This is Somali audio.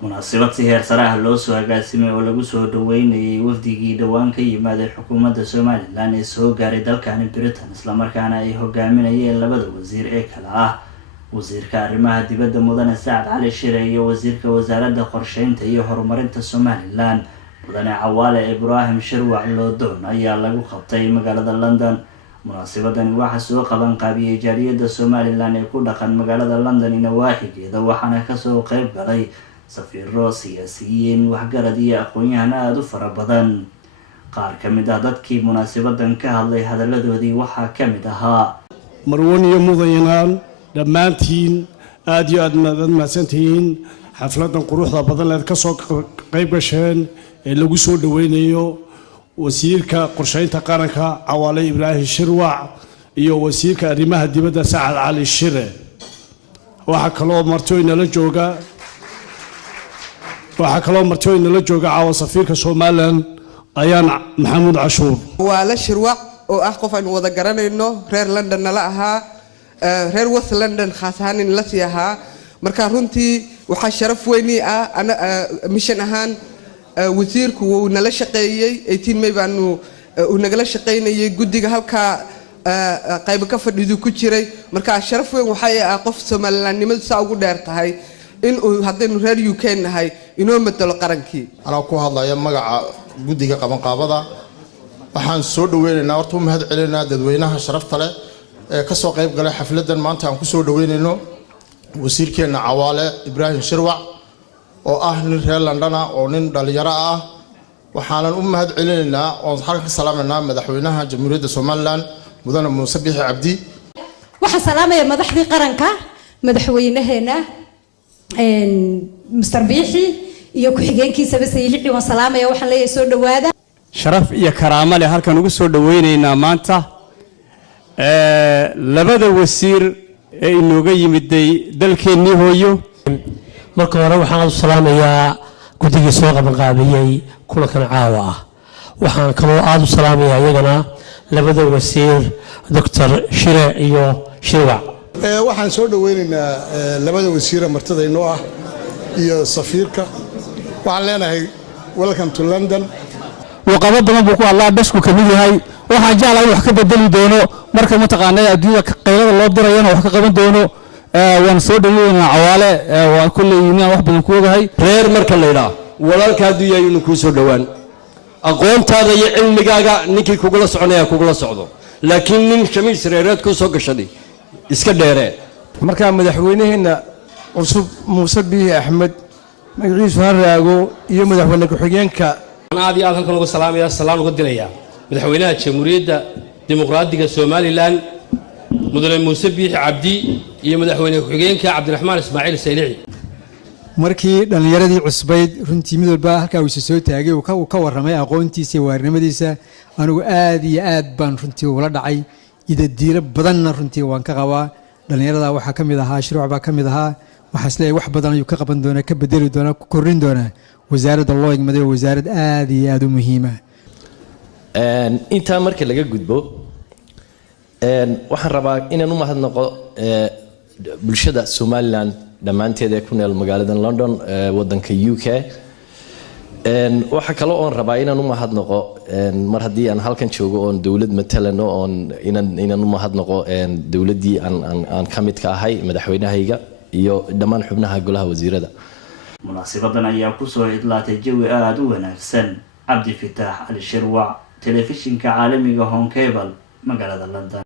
munaasabad si heer sare ah loo soo agaasimay oo lagu soo dhaweynayay wafdigii dhawaan ka yimaaday xukuumadda Somaliland ee soo gaaray dalkan Britain isla markaana ay hogaaminayeen labada wasiir ee kala ah wasiirka arrimaha dibadda mudane Saad Cali Shire iyo wasiirka wasaaradda qorsheynta iyo horumarinta Somaliland mudane Cawaale Ibrahim Shirwac Loodon ayaa lagu qabtay magaalada London. munaasabadan waxaa soo qaban qaabiyay jaaliyadda Somaliland ee ku dhaqan magaalada London nawaaxigeeda waxaana ka soo qayb galay safiiro siyaasiyiin waxgarad iyo aqoon-yahan aad u fara badan. qaar ka mid ah dadkii munaasabadan ka hadlay hadaladoodii waxaa ka mid ahaa marwan iyo mudaynaan dhammaantiin aad iyo aad mahadsantihiin xafladan quruxda badan ee ka soo qayb gasheen ee lagu soo dhaweynayo wasiirka qorsheynta qaranka Cawaale Ibrahim Shirwac iyo wasiirka arrimaha dibadda Saad Cali Shire. waxa kaloo martooyna la jooga caawa safiirka Somaliland ayaan Maxamuud Cashuur. Cawaale Shirwac oo ah qof aan wada garanayno reer London nala ahaa reer West London khaas ahaan in la siyaha marka runtii waxa sharaf weyn ah ana mission ahaan wasiirku uu nala shaqeeyay 18 May baanu uu nagala shaqeynayay guddiga halka qayb ka fadhido ku jiray marka sharaf weyn waxa ay qof Somalilandnimada saa ugu dheer tahay in uu haddaynu reer UK nahay inoo matalo qarankii. anaa ku hadlaya magaca guddiga qabanqaabada waxaan soo dhaweynaynaa horta u mahad celinaa dadweynaha sharafta leh ee ka soo qayb galay xafladan maanta aan ku soo dhaweynayno wasiirkeena Cawaale Ibrahim Shirwac oo ah nin reer London oo nin dhalinyaro ah waxaanan u mahad celinaynaa oo halka ka salaamanaa madaxweynaha jamhuuriyadda Somaliland mudane Muuse Biixi Cabdi. waxaan salaamaya madaxdii qaranka madaxweynaheena Mr. Biixi iyo ku-xigeenkiisa Saylici waan salaamaya waxaan leeyahay soo dhawaada. sharaf iyo karaamo leh halkan ugu soo dhaweynaynaa maanta labada wasiir ee inooga yimiday dalkeenii hooyo. marka hore waxaan u salaamayaa guddiga soo qaban qaabiyay kulankan caawa ah waxaan kaloo aad u salaamayaa iyagana labada wasiir Dr. Shire iyo Shirwac. waxaan soo dhaweynaynaa labada wasiir martida inoo ah iyo safiirka waxaan leenahay welcome to London. waqaba badan buu ku Allah bashku kamid yahay waxaan jeclahay wax ka bedeli doono marka mataqaanay adduunka qaylada loo dirayana wax ka qaban doono waan soo dhaweynaa Cawaale waa kulli inaan wax badan ku ogahay reer marka la yiraahdo walaalka haduu yahay inuu ku soo dhawaan aqoontaada iyo cilmigaaga ninkii kugula soconaya kugula socdo laakiin nin shamiis reereed ku soo gashaday iska dheeree. marka madaxweynaheena cusub Muuse Biixi Axmed magaciisu haraago iyo madaxweyne ku-xigeenka aad iyo aad halkan ugu salaamaya salaam ugu dilaya madaxweynaha jamhuuriyadda dimuqraadiga Somaliland mudane Muuse Biixi Cabdi iyo madaxweyne ku-xigeenka Cabdiraxmaan Ismaaciil Saylici. markii dhalinyaradii cusbayd runtii mid walba halka uu soo taagay uu ka waramay aqoontiisa iyo waarnimadiisa anigu aad iyo aad baan runtii ula dhacay idadiilo badanna runtii waan ka qabaa. dhalinyarada waxa kamid ahaa Shirwac baa kamid ahaa waxaas leeyahay wax badan ayuu ka qaban doonaa ka bedeli doonaa ku korin doonaa wasaaradda loo igmaday wasaarad aad iyo aad u muhiim ah. inta marka laga gudbo waxaan rabaa inaan u mahadnaqo bulshada Somaliland dhamaanteed ee ku nool magaalada London wadanka UK. waxa kale oo aan rabaa inaan u mahadnaqo mar haddii aan halkan joogo oo dawlad matalano oo inaan u mahadnaqo dawladii aan ka mid ka ahay madaxweynahayga iyo dhammaan xubnaha golaha wasiirada. munaasabadan ayaa ku soo idlaatay jawi aad u wanaagsan. Cabdi Fataax Ali Shirwac, telefishinka caalamiga Home Cable, magaalada London.